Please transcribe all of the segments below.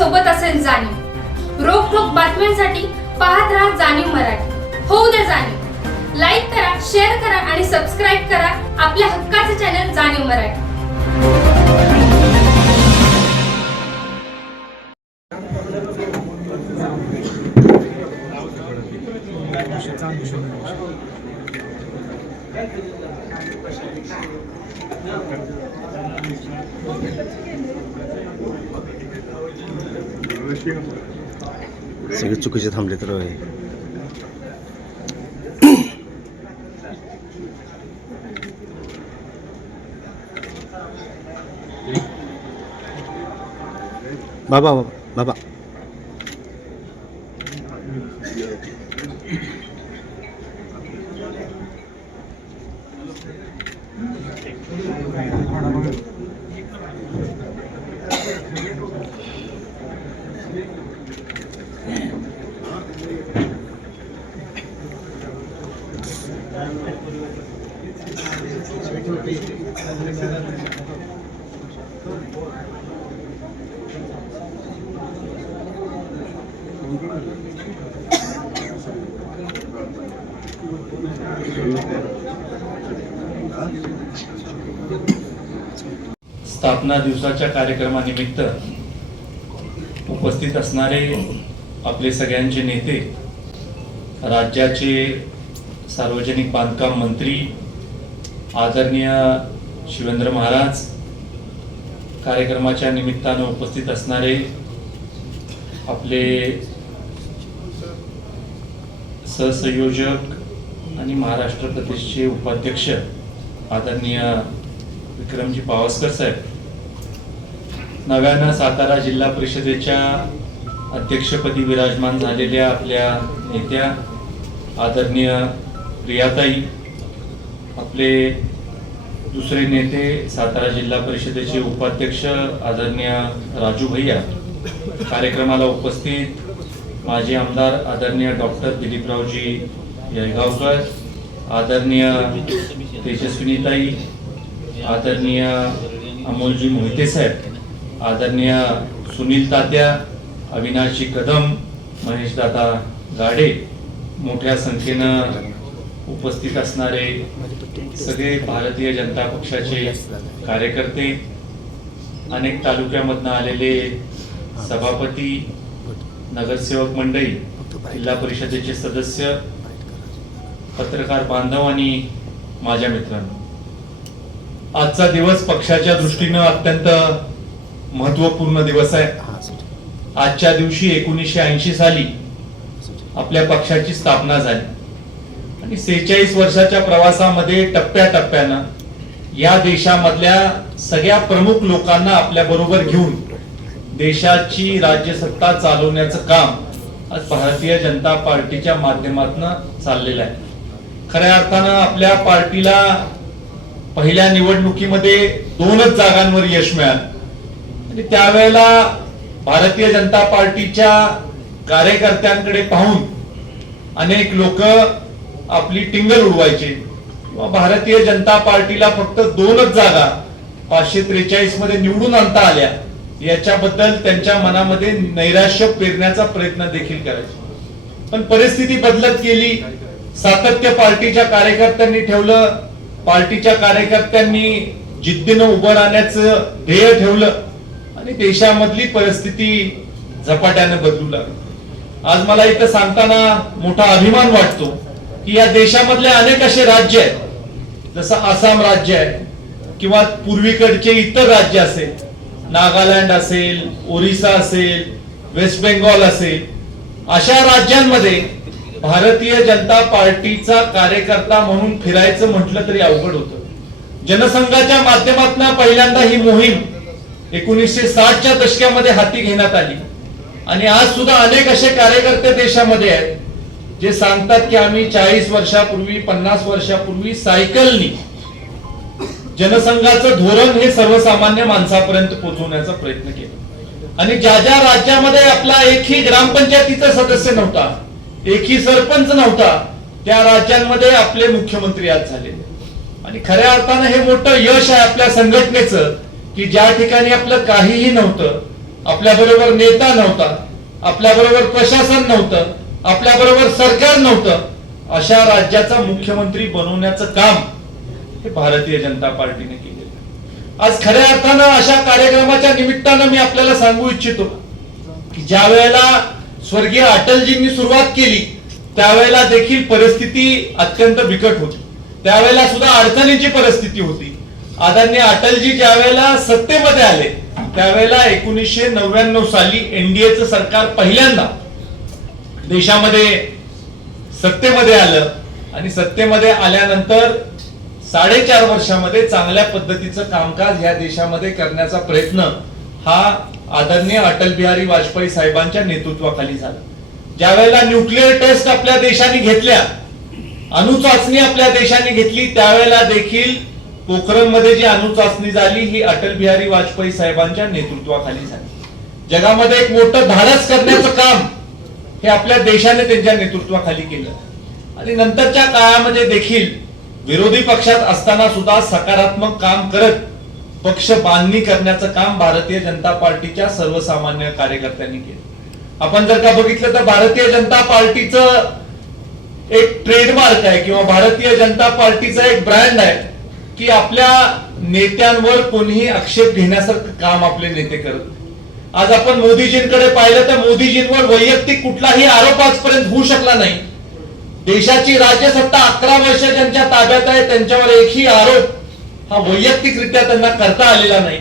सोबत असेल जाणीव। रोखोक बातम्यांसाठी पाहत राहा जाणीव मराठी। होऊ द्या जाणीव। लाईक करा, शेअर करा आणि सबस्क्राईब करा आपल्या हक्काचे चॅनल जाणीव मराठी। सगळे चुकीचे थांबले तर बाबा बाबा बाबा स्थापना दिवसाच्या कार्यक्रमानिमित्त उपस्थित असणारे आपले सगळ्यांचे नेते, राज्याचे सार्वजनिक बांधकाम मंत्री आदरणीय शिवेंद्र महाराज, कार्यक्रमाच्या निमित्तानं उपस्थित असणारे आपले सहसंयोजक आणि महाराष्ट्र प्रदेशचे उपाध्यक्ष आदरणीय विक्रमजी पावसकर साहेब, नव्यानं सातारा जिल्हा परिषदेच्या अध्यक्षपदी विराजमान झालेल्या आपल्या नेत्या आदरणीय प्रियाताई, आपले दुसरे नेते सातारा जिल्हा परिषदेचे उपाध्यक्ष आदरणीय राजू भैया, कार्यक्रमाला उपस्थित माजी आमदार आदरणीय डॉक्टर दिलीपरावजी येळगावकर, आदरणीय तेजस्विनीताई, आदरणीय अमोलजी मोहिते साहेब, आदरणीय सुनील तात्या, अविनाशजी कदम, महेश दादा गाडे, मोठ्या संख्येनं उपस्थित असणारे सगळे भारतीय जनता पक्षाचे कार्यकर्ते, अनेक तालुक्यामधनं आलेले सभापती, नगरसेवक मंडळी, जिल्हा परिषदेचे सदस्य, पत्रकार बांधव आणि माझ्या मित्रांनो, आजचा दिवस पक्षाच्या दृष्टीनं अत्यंत महत्वपूर्ण दिवस आहे। आजच्या दिवशी 1980 साली आपल्या पक्षाची स्थापना झाली आणि 46 वर्षाच्या प्रवासामध्ये टप्प्याटप्प्यानं या देशामधल्या सगळ्या प्रमुख लोकांना आपल्या बरोबर घेऊन देशाची राज्यसत्ता चालवण्याचं काम आज भारतीय जनता पार्टीच्या माध्यमातून चाललेलं आहे। खऱ्या अर्थानं आपल्या पार्टीला पहिल्या निवडणुकीमध्ये 2च जागांवर यश मिळालं आणि त्यावेळेला भारतीय जनता पार्टीच्या कार्यकर्त्यांकडे पाहून अनेक लोक आपली टिंगल उडवायचे किंवा भारतीय जनता पार्टीला फक्त 2च जागा 543 मध्ये निवडून आणता आल्या याच्याबद्दल त्यांच्या मनामध्ये नैराश्य पेरण्याचा प्रयत्न देखील करायचे। पण परिस्थिती बदलत गेली, सातत्य पार्टीच्या कार्यकर्त्यांनी ठेवलं, पार्टीच्या कार्यकर्त्यांनी जिद्दीनं उभं राहण्याचं ध्येय ठेवलं आणि देशामधली परिस्थिती झपाट्याने बदलू लागली। आज मला इथं सांगताना मोठा अभिमान वाटतो की या देशामधले अनेक असे राज्य आहेत, जसं आसाम राज्य आहे किंवा पूर्वीकडचे इतर राज्य असेल, नागालँड असेल, ओरिसा असेल, वेस्ट बेंगॉल असेल, अशा राज्यांमध्ये भारतीय जनता पार्टीचा कार्यकर्ता म्हणून फिरायचं म्हटलं तरी अवघड होतं। जनसंघाच्या माध्यमातून पहिल्यांदा ही मोहीम 1960च्या दशकामध्ये हाती घेण्यात आली आणि आज सुद्धा अनेक असे कार्यकर्ते देशामध्ये आहेत जे सांगतात की आम्ही 40 वर्षापूर्वी 50 वर्षापूर्वी सायकलनी जनसंघाचं धोरण हे सर्वसामान्य माणसापर्यंत पोहोचवण्याचा प्रयत्न केला आणि ज्या ज्या राज्यामध्ये आपला एकही ग्रामपंचायतीचा सदस्य नव्हता, एकही सरपंच नव्हता, त्या राज्यांमध्ये आपले मुख्यमंत्री आज झाले आणि खऱ्या अर्थानं हे मोठं यश आहे आपल्या संघटनेचं की ज्या ठिकाणी आपलं काहीही नव्हतं, आपल्या बरोबर नेता नव्हता, आपल्या बरोबर प्रशासन नव्हतं, आपल्या बरोबर सरकार नव्हतं, अशा राज्याचा मुख्यमंत्री बनवण्याचं काम हे भारतीय जनता पार्टीने केलेलं आहे. आज खऱ्या अर्थानं अशा कार्यक्रमाच्या निमित्तानं मी आपल्याला सांगू इच्छितो की ज्या वेळेला स्वर्गीय अटलजींनी सुरुवात केली त्यावेळेला देखील परिस्थिती अत्यंत बिकट होती. त्यावेळेला सुद्धा अडचणीची परिस्थिती होती. आदरणीय अटलजी ज्या वेळेला सत्तेमध्ये आले त्यावेळेला 1999 साली एनडीएचं सरकार पहिल्यांदा देशामध्ये सत्तेमध्ये आलं आणि सत्तेमध्ये आल्यानंतर 4.5 वर्षामध्ये चांगल्या पद्धतीचं कामकाज या देशामध्ये करण्याचा प्रयत्न हा आदरणीय अटल बिहारी वाजपेयी साहेबांच्या नेतृत्वाखाली झाला. ज्या वेळेला न्यूक्लिअर टेस्ट आपल्या देशाने घेतल्या, अणुचाचणी आपल्या देशाने घेतली, त्यावेळेला देखील पोखरणमध्ये जी अणुचाचणी झाली ही अटल बिहारी वाजपेयी साहेबांच्या नेतृत्वाखाली झाली. जगामध्ये एक मोठं धाडस करण्याचं काम हे आपल्या देशाने त्यांच्या नेतृत्वाखाली केलं आणि नंतरच्या काळामध्ये देखील विरोधी पक्षात असताना सुद्धा सकारात्मक काम करत पक्ष बांधणी करण्याचं काम भारतीय जनता पार्टीच्या सर्वसामान्य कार्यकर्त्यांनी केलं. आपण जर का बघितलं तर भारतीय जनता पार्टीचं एक ट्रेडमार्क आहे किंवा भारतीय जनता पार्टीचा एक ब्रँड आहे की आपल्या नेत्यांवर कोणीही आक्षेप घेण्यासारखं काम आपले नेते करत. आज आपण मोदीजींकडे पाहिलं तर मोदीजींवर वैयक्तिक कुठलाही आरोप आजपर्यंत होऊ शकला नाही. देशाची राज्यसत्ता 11 वर्ष ज्यांच्या ताब्यात आहे त्यांच्यावर एकही आरोप हा वैयक्तिकरित्या त्यांना करता आलेला नाही.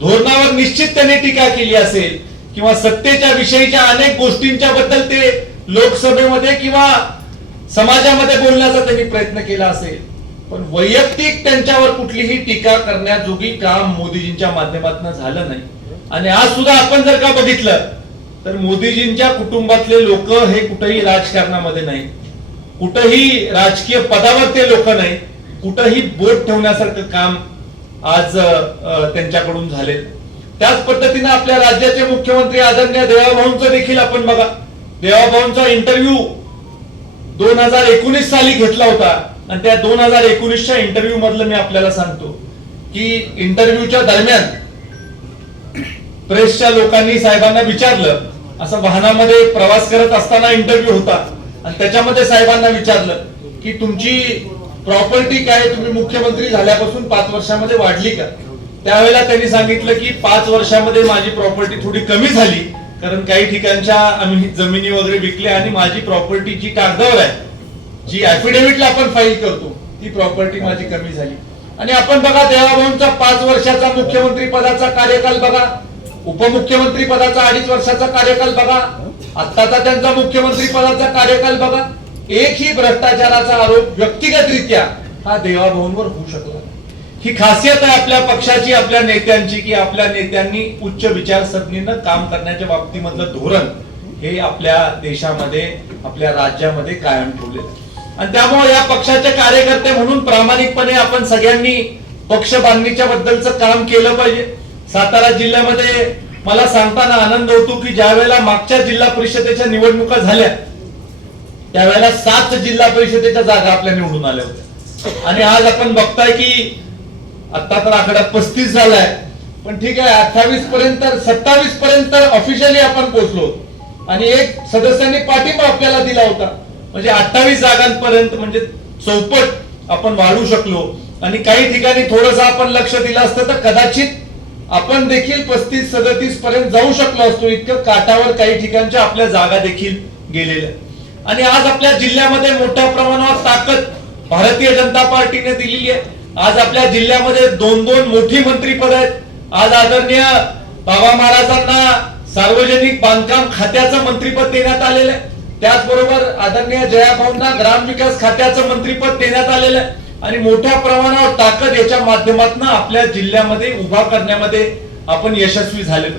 धोरणावर निश्चित त्यांनी टीका केली असेल किंवा सत्तेच्या विषयीच्या अनेक गोष्टींच्या बद्दल ते लोकसभेमध्ये किंवा समाजामध्ये बोलण्याचा त्यांनी प्रयत्न केला असेल, पण वैयक्तिक त्यांच्यावर कुठलीही टीका करण्याजोगी काम मोदीजींच्या माध्यमातून झालं नाही. आणि आज सुद्धा आपण जर का बघितलं तर मोदीजींच्या कुटुंबातले लोक हे कुठेही राजकारणामध्ये नाही, कुठेही राजकीय पदावर ते लोक नाही, कुठेही बोट ठेवण्यासारखं काम आज त्यांच्याकडून झाले. त्याच पद्धतीने आपल्या राज्याचे मुख्यमंत्री आदरणीय देवाभाऊंचं देखील आपण बघा, देवाभाऊंचा इंटरव्ह्यू 2019 साली घेतला होता आणि त्या 2019च्या इंटरव्ह्यू मधलं मी आपल्याला सांगतो की इंटरव्ह्यूच्या दरम्यान प्रेसच्या लोकांनी साहेबांना विचारलं, असं वाहनामध्ये प्रवास करत असताना इंटरव्ह्यू होता आणि त्याच्यामध्ये साहेबांना विचारलं की तुमची प्रॉपर्टी काय, तुम्ही मुख्यमंत्री झाल्यापासून 5 वर्षामध्ये वाढली का? त्यावेळेला त्यांनी सांगितलं की 5 वर्षामध्ये माझी प्रॉपर्टी थोडी कमी झाली, कारण काही ठिकाणच्या आम्ही जमिनी वगैरे विकल्या आणि माझी प्रॉपर्टी जी कागदावर आहे, जी ऍफिडेव्हिटला आपण फाईल करतो, ती प्रॉपर्टी माझी कमी झाली. आणि आपण बघा देवाभाऊंचा 5 वर्षाचा मुख्यमंत्री पदाचा कार्यकाल बघा, उपमुख्यमंत्री पदाचा 2.5 वर्षाचा कार्यकाल बघा, आत्ताचा त्यांचा मुख्यमंत्री पदाचा कार्यकाल बघा, एकही भ्रष्टाचाराचा आरोप व्यक्तिगतरित्या हा देवाभाऊंवर होऊ शकला. ही खासियत आहे आपल्या पक्षाची, आपल्या नेत्यांची, की आपल्या नेत्यांनी उच्च विचारसरणीनं काम करण्याच्या बाबतीमधलं धोरण हे आपल्या देशामध्ये, आपल्या राज्यामध्ये कायम ठेवलेलं. आणि त्यामुळे या पक्षाचे कार्यकर्ते म्हणून प्रामाणिकपणे आपण सगळ्यांनी पक्ष बांधणीच्या बद्दलचं काम केलं पाहिजे. सातारा जिल्ह्यामध्ये मला सांगताना आनंद होतो की ज्या वेळेला मागच्या जिल्हा परिषदेच्या निवडणुका झाल्या त्यावेळेला 7 जिल्हा परिषदेच्या जागा आपल्या निवडून आल्या होत्या आणि आज आपण बघताय की आता तर आकडा 35 झालाय, पण ठीक आहे 28 पर्यंत 27 पर्यंत ऑफिशियली आपण पोहोचलो आणि एक सदस्यांनी पाठिंबा आपल्याला दिला होता, म्हणजे 28 जागांपर्यंत, म्हणजे चौपट आपण वाढू शकलो. आणि काही ठिकाणी थोडस आपण लक्ष दिलं असतं तर कदाचित आपण देखील 35-37 पर्यंत जाऊ शकलो असतो. इतकं काठावर काही ठिकाणच्या आपल्या जागा देखील गेलेल्या. आणि आज आपल्या जिल्ह्यामध्ये मोठ्या प्रमाणावर ताकद भारतीय जनता पार्टीने दिलेली आहे. आज आपल्या जिल्ह्यामध्ये 2-2 मोठी मंत्रीपद आहेत. आज आदरणीय बाबा महाराजांना सार्वजनिक बांधकाम खात्याचं मंत्रीपद देण्यात आलेलं आहे. त्याचबरोबर आदरणीय जयाभाऊंना ग्रामविकास खात्याचं मंत्रीपद देण्यात आलेलं आहे. आणि मोठ्या प्रमाणावर ताकद याच्या माध्यमातून आपल्या जिल्ह्यामध्ये उभा करण्यामध्ये आपण यशस्वी झालेलो.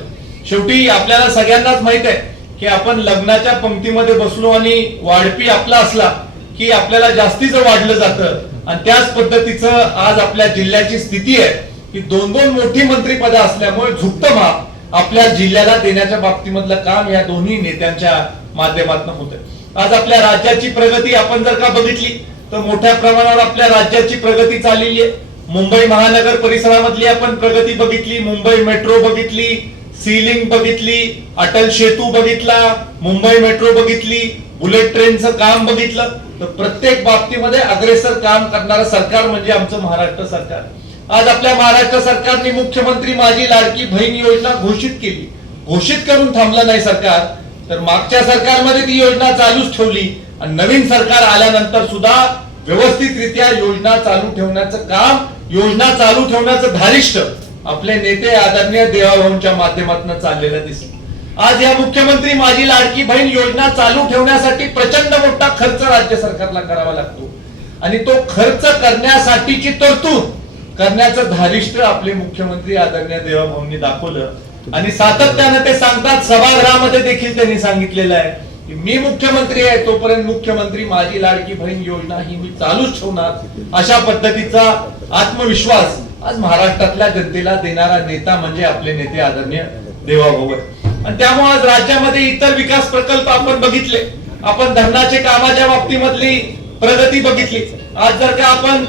शेवटी आपल्याला सगळ्यांनाच माहित आहे की आपण लग्नाच्या पंक्तीमध्ये बसलो आणि वाढपी आपला असला की आपल्याला जास्तीचं वाढलं जातं. आणि त्याच पद्धतीचं आज आपल्या जिल्ह्याची स्थिती आहे की 2-2 मोठी मंत्रीपदं असल्यामुळे झुकतं माप आपल्या जिल्ह्याला देण्याच्या बाबतीमधलं काम या दोन्ही नेत्यांच्या माध्यमातून होतं. आज आपल्या राज्याची प्रगती आपण जर का बघितली तर मोठ्या प्रमाणावर आपल्या राज्याची प्रगती चाललेली आहे. मुंबई महानगर परिसरामधली आपण प्रगती बघितली, मुंबई मेट्रो बघितली, सीलिंग बघितली, अटल सेतू बघितला, मुंबई मेट्रो बघितली, बुलेट ट्रेनचं काम बघितलं, तर प्रत्येक बाबतीमध्ये अग्रेसर काम करणारं सरकार म्हणजे आमचं महाराष्ट्र सरकार. आज आपल्या महाराष्ट्र सरकारने मुख्यमंत्री माझी लाडकी बहीण योजना घोषित केली. घोषित करून थांबलं नाही सरकार, तर मागच्या सरकारमध्ये ती योजना चालूच ठेवली आणि नवीन सरकार आल्यानंतर सुद्धा व्यवस्थितरित्या योजना चालू ठेवण्याचं काम, योजना चालू ठेवण्याचं धारिष्ट आपले नेते आदरणीय देवाभाऊंच्या माध्यमातून चाललेलं दिसलं. आज या मुख्यमंत्री माझी लाडकी बहीण योजना चालू ठेवण्यासाठी प्रचंड मोठा खर्च राज्य सरकारला करावा लागतो आणि तो खर्च करण्यासाठीची तरतूद करण्याचं धारिष्ट आपले मुख्यमंत्री आदरणीय देवाभाऊंनी दाखवलं. आणि सातत्यानं ते सांगतात, सभागृहामध्ये देखील त्यांनी सांगितलेलं आहे की मी मुख्यमंत्री आहे तोपर्यंत मुख्यमंत्री माझी लाडकी बहीण योजना ही मी चालूच ठेवणार. अशा पद्धतीचा आत्मविश्वास आज महाराष्ट्रातल्या जनतेला देणारा नेता म्हणजे आपले नेते आदरणीय देवाभाऊ आहे. आणि त्यामुळे आज राज्यामध्ये इतर विकास प्रकल्प आपण बघितले, आपण धरणाचे कामाच्या बाबतीमधली प्रगती बघितली. आज जर का आपण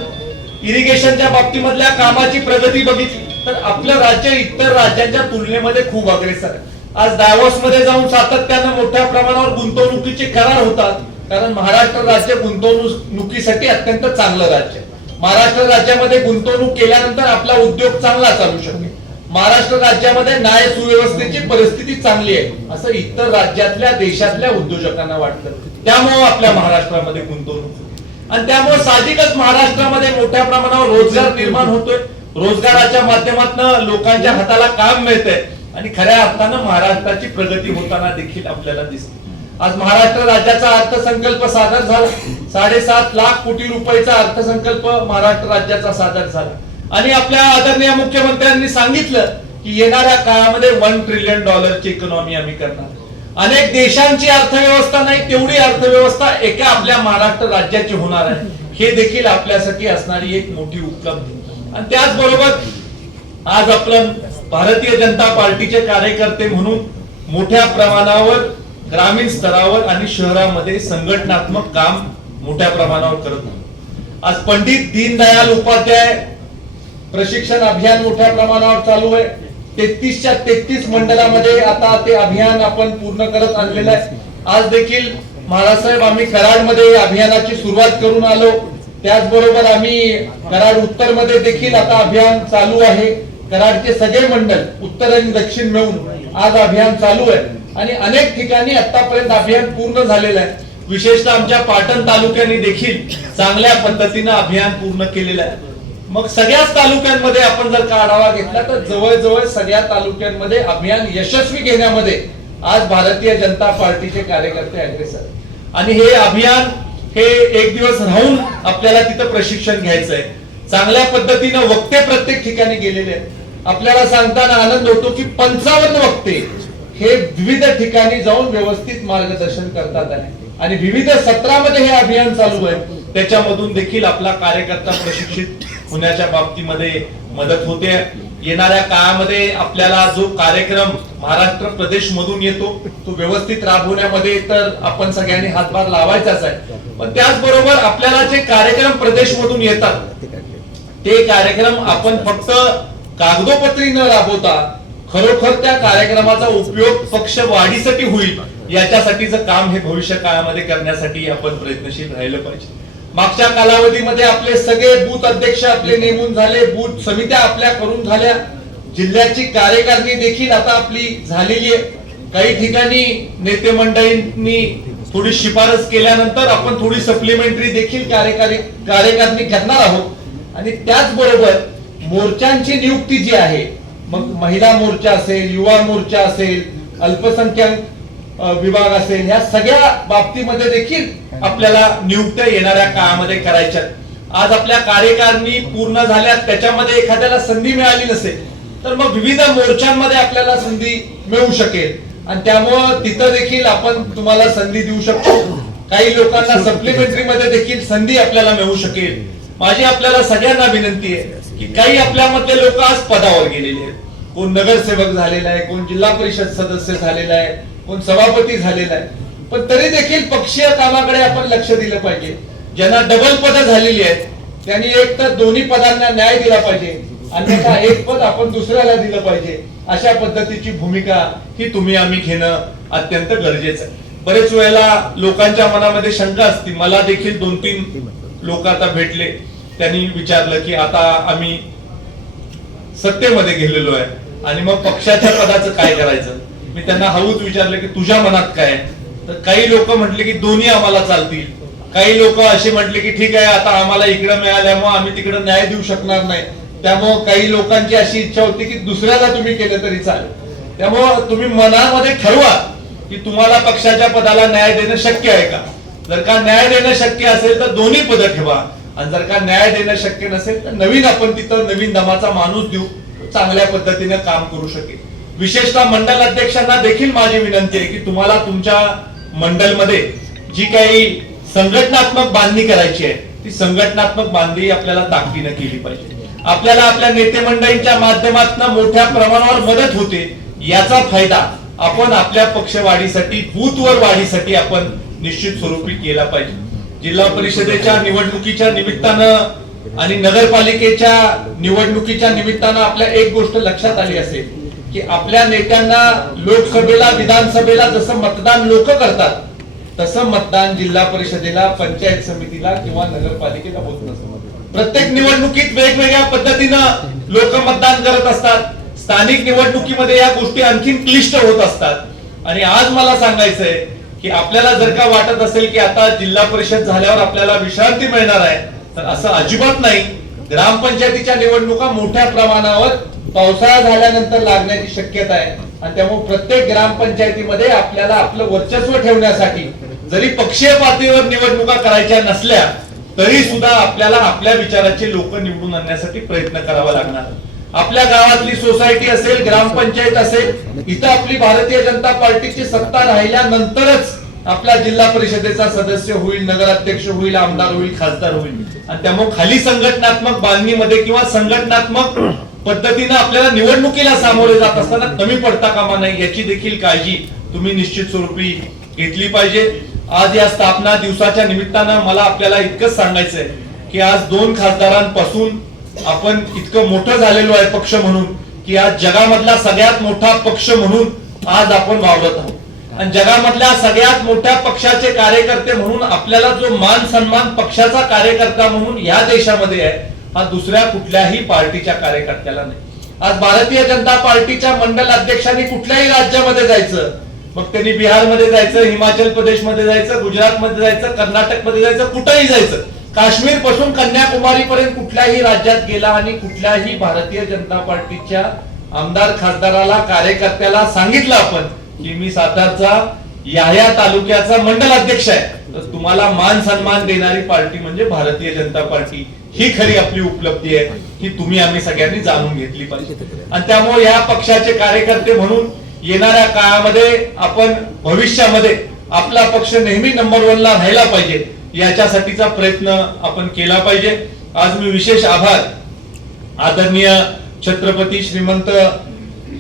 इरिगेशनच्या बाबतीमधल्या कामाची प्रगती बघितली तर आपलं राज्य इतर राज्यांच्या तुलनेमध्ये खूप अग्रेसर आहे. आज दावोस मध्ये जाऊन सातत्यानं मोठ्या प्रमाणावर गुंतवणुकीचे करार होतात, कारण महाराष्ट्र राज्य गुंतवणुकीसाठी अत्यंत चांगलं राज्य आहे. महाराष्ट्र राज्यामध्ये गुंतवणूक केल्यानंतर आपला उद्योग चांगला चालू शकेल. महाराष्ट्र राज्यामध्ये न्याय सुव्यवस्थेची परिस्थिती चांगली आहे असं इतर राज्यातल्या देशातल्या उद्योजकांना वाटतं. त्यामुळे आपल्या महाराष्ट्रामध्ये गुंतवणूक आणि त्यामुळे साहजिकच महाराष्ट्रामध्ये मोठ्या प्रमाणावर रोजगार निर्माण होतोय. रोजगाराच्या माध्यमातून लोकांच्या हाताला काम मिळतंय आणि खऱ्या अर्थानं महाराष्ट्राची प्रगती होताना देखील आपल्याला दिसते. आज महाराष्ट्र राज्याचा अर्थसंकल्प सादर झाला. 7.5 लाख कोटी रुपयाचा अर्थसंकल्प महाराष्ट्र राज्याचा सादर झाला आणि आपल्या आदरणीय मुख्यमंत्र्यांनी सांगितलं की येणाऱ्या काळामध्ये $1 ट्रिलियन इकॉनॉमी आम्ही करणार. अनेक देशांची अर्थव्यवस्था नाही तेवढी अर्थव्यवस्था एका आपल्या महाराष्ट्र राज्याची होणार आहे. हे देखील आपल्यासाठी असणारी एक मोठी उपलब्धी. आणि त्याचबरोबर आज आपण भारतीय जनता पार्टीचे कार्यकर्ते म्हणून मोठ्या प्रमाणावर ग्रामीण स्तरावर आणि शहरामध्ये संघटनात्मक काम मोठ्या प्रमाणावर करत आहोत. आज पंडित दीनदयाल उपाध्याय प्रशिक्षण अभियान मोठ्या प्रमाणावर चालू आहे. 33च्या 33 मंडळामध्ये आता ते अभियान आपण पूर्ण करत आणलेलं आहे. आज देखील महाराजसाहेब आम्ही कराडमध्ये अभियानाची सुरुवात करून आलो. त्याचबरोबर आम्ही कराड उत्तर मध्ये देखील आता अभियान चालू आहे. कराडचे सगळे मंडळ उत्तर आणि दक्षिण मिळून आज अभियान चालू आहे आणि अनेक ठिकाणी आतापर्यंत अभियान पूर्ण झालेलं आहे. विशेषतः आमच्या पाटण तालुक्याने देखील चांगल्या पद्धतीनं अभियान पूर्ण केलेलं आहे. मग सगळ्याच तालुक्यांमध्ये आपण जर का आढावा घेतला तर जवळजवळ सगळ्या तालुक्यांमध्ये अभियान यशस्वी घेण्यामध्ये आज भारतीय जनता पार्टीचे कार्यकर्ते अग्रेसर आणि हे अभियान हे एक दिवस राहून आपल्याला तिथं प्रशिक्षण घ्यायचंय. चांगल्या पद्धतीनं वक्ते प्रत्येक ठिकाणी गेलेले आहेत. आपल्याला सांगताना आनंद होतो की 55 वक्ते हे विविध ठिकाणी जाऊन व्यवस्थित मार्गदर्शन करतात आहे आणि विविध सत्रामध्ये हे अभियान चालू आहे. त्याच्यामधून देखील आपला कार्यकर्ता प्रशिक्षित होण्याच्या बाबतीमध्ये मदत होते. येणाऱ्या काळामध्ये आपल्याला जो कार्यक्रम महाराष्ट्र प्रदेश मधून येतो तो व्यवस्थित राबवण्यामध्ये तर आपण सगळ्यांनी हातभार लावायचाच आहे. पण त्याचबरोबर आपल्याला जे कार्यक्रम प्रदेश मधून येतात ते कार्यक्रम आपण फक्त कागदोपत्री न राबवता खरोखर त्या कार्यक्रमाचा उपयोग पक्ष वाढीसाठी होईल याच्यासाठीचं काम हे भविष्य काळामध्ये करण्यासाठी आपण प्रयत्नशील राहिलं पाहिजे. मागच्या कालावधीमध्ये आपले सगळे बूथ अध्यक्ष आपले नेमून झाले, बूथ समित्या आपल्या करून झाल्या, जिल्ह्याची कार्यकारिणी देखील आता आपली झालेली आहे. काही ठिकाणी नेते मंडळींनी थोडी शिफारस केल्यानंतर आपण थोडी सप्लिमेंटरी देखील कार्यकारिणी करणार आहोत आणि त्याचबरोबर मोर्चांची नियुक्ती जी आहे, मग महिला मोर्चा असेल, युवा मोर्चा असेल, अल्पसंख्याक विभाग असेल, या सगळ्या बाबतीमध्ये देखील आपल्याला नियुक्त्या येणाऱ्या काळामध्ये करायच्या. आज आपल्या कार्यकारिणी पूर्ण झाल्या, त्याच्यामध्ये एखाद्याला संधी मिळाली नसेल तर मग विविध मोर्चांमध्ये आपल्याला संधी मिळू शकेल आणि त्यामुळं तिथं देखील आपण तुम्हाला संधी देऊ शकतो. काही लोकांना सप्लिमेंटरी मध्ये देखील संधी आपल्याला मिळू शकेल. माझी आपल्याला सगळ्यांना विनंती आहे की काही आपल्यामधले लोक आज पदावर गेलेले आहेत. कोण नगरसेवक झालेला आहे, कोण जिल्हा परिषद सदस्य झालेला आहे, कोण सभापती झालेला आहे, पण तरी देखील पक्षीय कामाकडे आपण लक्ष दिलं पाहिजे. ज्यांना डबल पद झालेली आहेत त्यांनी एक तर दोन्ही पदांना न्याय दिला पाहिजे, अन्यथा एक पद आपण दुसऱ्याला दिलं पाहिजे. अशा पद्धतीची भूमिका ही तुम्ही आम्ही घेणं अत्यंत गरजेचं आहे. बरेच वेळेला लोकांच्या मनामध्ये शंका असते. मला देखील 2-3 लोक आता भेटले, त्यांनी विचारलं की आता आम्ही सत्तेमध्ये गेलेलो आहे आणि मग पक्षाच्या पदाचं काय करायचं. मी त्यांना हळूच विचारलं की तुझ्या मनात काय. तर काही लोक म्हटले की दोन्ही आम्हाला चालतील, काही लोक असे म्हटले की ठीक आहे आता आम्हाला इकडे मिळाल्यामुळे आम्ही तिकडे न्याय देऊ शकणार नाही, त्यामुळे काही लोकांची अशी इच्छा होती की दुसऱ्याला तुम्ही केलं तरी चालेल. त्यामुळं तुम्ही मनामध्ये ठरवा की तुम्हाला पक्षाच्या पदाला न्याय देणं शक्य आहे का. जर का न्याय देणं शक्य असेल तर दोन्ही पदं ठेवा, आणि जर का न्याय देणं शक्य नसेल तर नवीन आपण तिथं नवीन दमाचा माणूस देऊ, चांगल्या पद्धतीने काम करू शकेल. विशेषतः मंडल अध्यक्षांना देखील माझी विनंती आहे की तुम्हाला तुमच्या मंडलमध्ये जी काही संघटनात्मक बांधणी करायची आहे ती संघटनात्मक बांधणी आपल्याला ताकदीनं केली पाहिजे. आपल्याला आपल्या नेते मंडळींच्या माध्यमातून मोठ्या प्रमाणावर मदत होते, याचा फायदा आपण आपल्या पक्षवाढीसाठी बूथवर वाढीसाठी आपण निश्चित स्वरूपी केला पाहिजे. जिल्हा परिषदेच्या निवडणुकीच्या निमित्तानं आणि नगरपालिकेच्या निवडणुकीच्या निमित्तानं आपल्या एक गोष्ट लक्षात आली असेल की आपल्या नेत्यांना लोकसभेला विधानसभेला जसं मतदान लोक करतात तसं मतदान जिल्हा परिषदेला पंचायत समितीला किंवा नगरपालिकेला होत नसतं. प्रत्येक निवडणुकीत वेगवेगळ्या पद्धतीनं लोक मतदान करत असतात. स्थानिक निवडणुकीमध्ये या गोष्टी आणखी क्लिष्ट होत असतात. आणि आज मला सांगायचंय की आपल्याला जर का वाटत असेल की आता जिल्हा परिषद झाल्यावर आपल्याला विश्रांती मिळणार आहे, तर असं अजिबात नाही. ग्रामपंचायतीच्या निवडणुका मोठ्या प्रमाणावर पावसाळा झाल्यानंतर लागण्याची शक्यता आहे, आणि त्यामुळे प्रत्येक ग्रामपंचायतीमध्ये आपल्याला आपलं वर्चस्व ठेवण्यासाठी जरी पक्षीय पातळीवर निवडणुका करायच्या नसल्या तरी सुद्धा आपल्याला आपल्या विचाराचे लोक निवडून आणण्यासाठी प्रयत्न करावा लागणार. आपल्या गावातली सोसायटी असेल, ग्रामपंचायत असेल, इथं आपली भारतीय जनता पार्टीची सत्ता राहिल्यानंतरच आपला जिल्हा परिषदेचा सदस्य होईल, नगराध्यक्ष होईल, आमदार होईल, खासदार होईल. आणि त्यामुळे खाली संघटनात्मक बांधणीमध्ये किंवा संघटनात्मक पद्धतीने आपल्याला निवडणुकीला सामोरे जात असताना कमी पडता कामा नाही, याची देखील काळजी तुम्ही निश्चित स्वरूपी घेतली पाहिजे. आज या स्थापना दिवसाच्या निमित्तानं मला आपल्याला इतकंच सांगायचंय की आज 2 खासदारांपासून आपण इतकं मोठं झालेलो आहे पक्ष म्हणून की आज जगामधला सगळ्यात मोठा पक्ष म्हणून आज आपण वावरत आहोत. आणि जगामधल्या सगळ्यात मोठ्या पक्षाचे कार्यकर्ते म्हणून आपल्याला जो मान सन्मान पक्षाचा कार्यकर्ता म्हणून या देशामध्ये आहे हा दुसऱ्या कुठल्याही पार्टीच्या कार्यकर्त्याला नाही. आज भारतीय जनता पार्टीच्या मंडल अध्यक्षांनी कुठल्याही राज्यामध्ये जायचं, मग त्यांनी बिहारमध्ये जायचं, हिमाचल प्रदेशमध्ये जायचं, गुजरातमध्ये जायचं, कर्नाटकमध्ये जायचं, कुठेही जायचं, काश्मीर पासून कन्याकुमारी पर्यंत कुठल्याही राज्यात गेला आणि कुठल्याही भारतीय जनता पार्टीच्या आमदार खासदाराला कार्यकर्त्याला सांगितलं आपण की मी सातारचा या तालुक्याचा मंडल अध्यक्ष आहे, तर तुम्हाला मान सन्मान देणारी पार्टी म्हणजे भारतीय जनता पार्टी. ही खरी आपली उपलब्धी आहे, ही तुम्ही आम्ही सगळ्यांनी जाणून घेतली पाहिजे. आणि त्यामुळे या पक्षाचे कार्यकर्ते म्हणून येणाऱ्या काळामध्ये आपण भविष्यामध्ये आपला पक्ष नेहमी नंबर 1 ला राहिला पाहिजे, याच्यासाठीचा प्रयत्न आपण केला पाहिजे. आज मी विशेष आभार आदरणीय छत्रपती श्रीमंत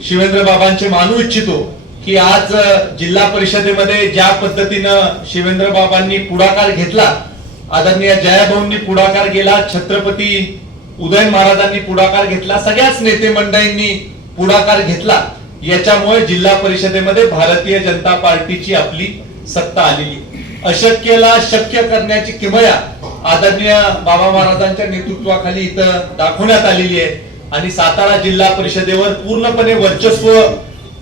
शिवेंद्र बाबांचे मानू इच्छितो की आज जिल्हा परिषदेमध्ये ज्या पद्धतीनं शिवेंद्र बाबांनी पुढाकार घेतला, आदरणीय जयाभाऊंनी पुढाकार गेला, छत्रपती उदयन महाराजांनी पुढाकार घेतला, सगळ्याच नेते मंडळींनी पुढाकार घेतला, याच्यामुळे जिल्हा परिषदेमध्ये भारतीय जनता पार्टीची आपली सत्ता आलेली. अशक्यला शक्य करण्याची किमया आदरणीय बाबा महाराजांच्या नेतृत्वाखाली इथं दाखवण्यात आलेली आहे. आणि सातारा जिल्हा परिषदेवर पूर्णपणे वर्चस्व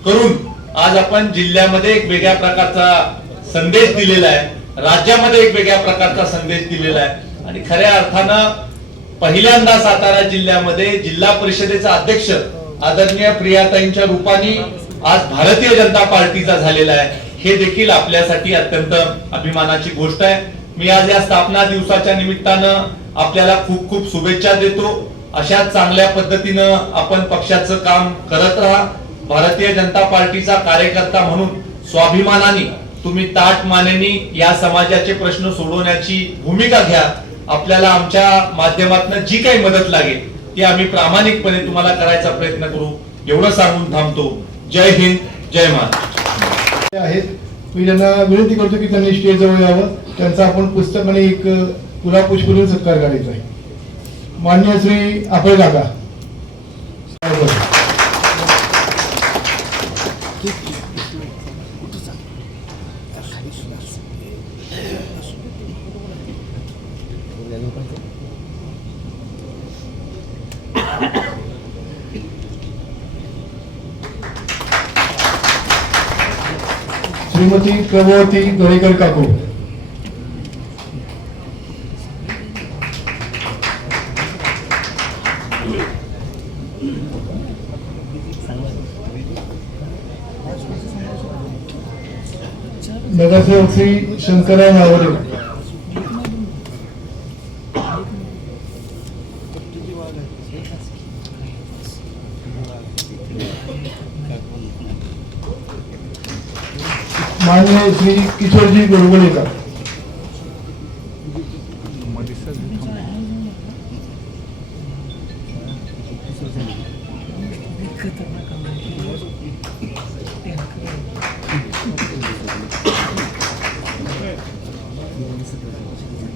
करून आज आपण जिल्ह्यामध्ये एक वेगळ्या प्रकारचा संदेश दिलेला आहे, राज्यामध्ये एक वेगळ्या प्रकारचा संदेश दिलेला आहे. आणि खऱ्या अर्थानं पहिल्यांदा सातारा जिल्ह्यामध्ये जिल्हा परिषदेचा अध्यक्ष आदरणीय प्रियाताईंच्या रूपाने आज भारतीय जनता पार्टीचा झालेला आहे, हे देखील आपल्यासाठी अत्यंत अभिमानाची गोष्ट आहे. मी आज या स्थापना दिवसाच्या निमित्तानं आपल्याला खूप खूप शुभेच्छा देतो. अशाच चांगल्या पद्धतीनं आपण पक्षाचं काम करत राहा. भारतीय जनता पार्टीचा कार्यकर्ता म्हणून स्वाभिमानाने तुम्ही ताठ मानेनी या समाजाचे प्रश्न सोडवण्याची भूमिका घ्या. आपल्याला आमच्या माध्यमातून जी काही मदत लागेल ती आम्ही प्रामाणिकपणे तुम्हाला करायचा प्रयत्न करू, एवढं सांगून थांबतो. जय हिंद, जय महाराष्ट्र. आहेत मी त्यांना विनंती करतो की त्यांनी स्टेज जवळ यावं. त्यांचा आपण पुस्तक आणि एक पुष्प देऊन सत्कार करायचा आहे. माननीय श्री आपळे काका. श्रीमती प्रभावती गळेकर काकू, नगरसेवक श्री शंकरराव नावरे, माननीय श्री किशोरजी गोडबोलेकर,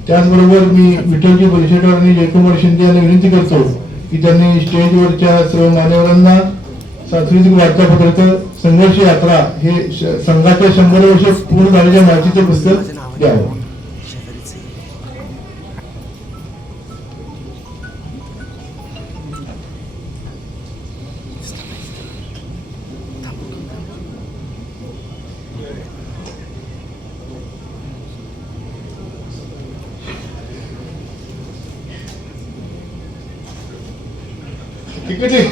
त्याचबरोबर मी विठ्ठलजी परिषदेवर आणि जयकुमार शिंदे यांना विनंती करतो की त्यांनी स्टेजवरच्या सर्व मान्यवरांना सांस्कृतिक वार्तापत्राचं संघर्ष यात्रा हे संघाच्या 100 वर्ष पूर्ण झाल्याच्या माहितीचं पुस्तक द्यावं. ठीक आहे.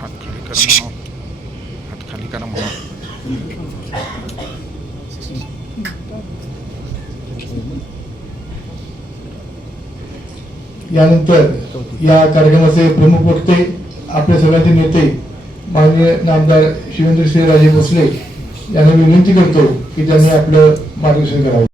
हात खाली करा म्हणा. यानंतर या कार्यक्रमाचे प्रमुख वक्ते आपल्या सगळ्यांचे नेते माननीय नामदार शिवेंद्रसिंहराजे भोसले यांना विनंती करतो की त्यांनी आपलं मार्गदर्शन करावं.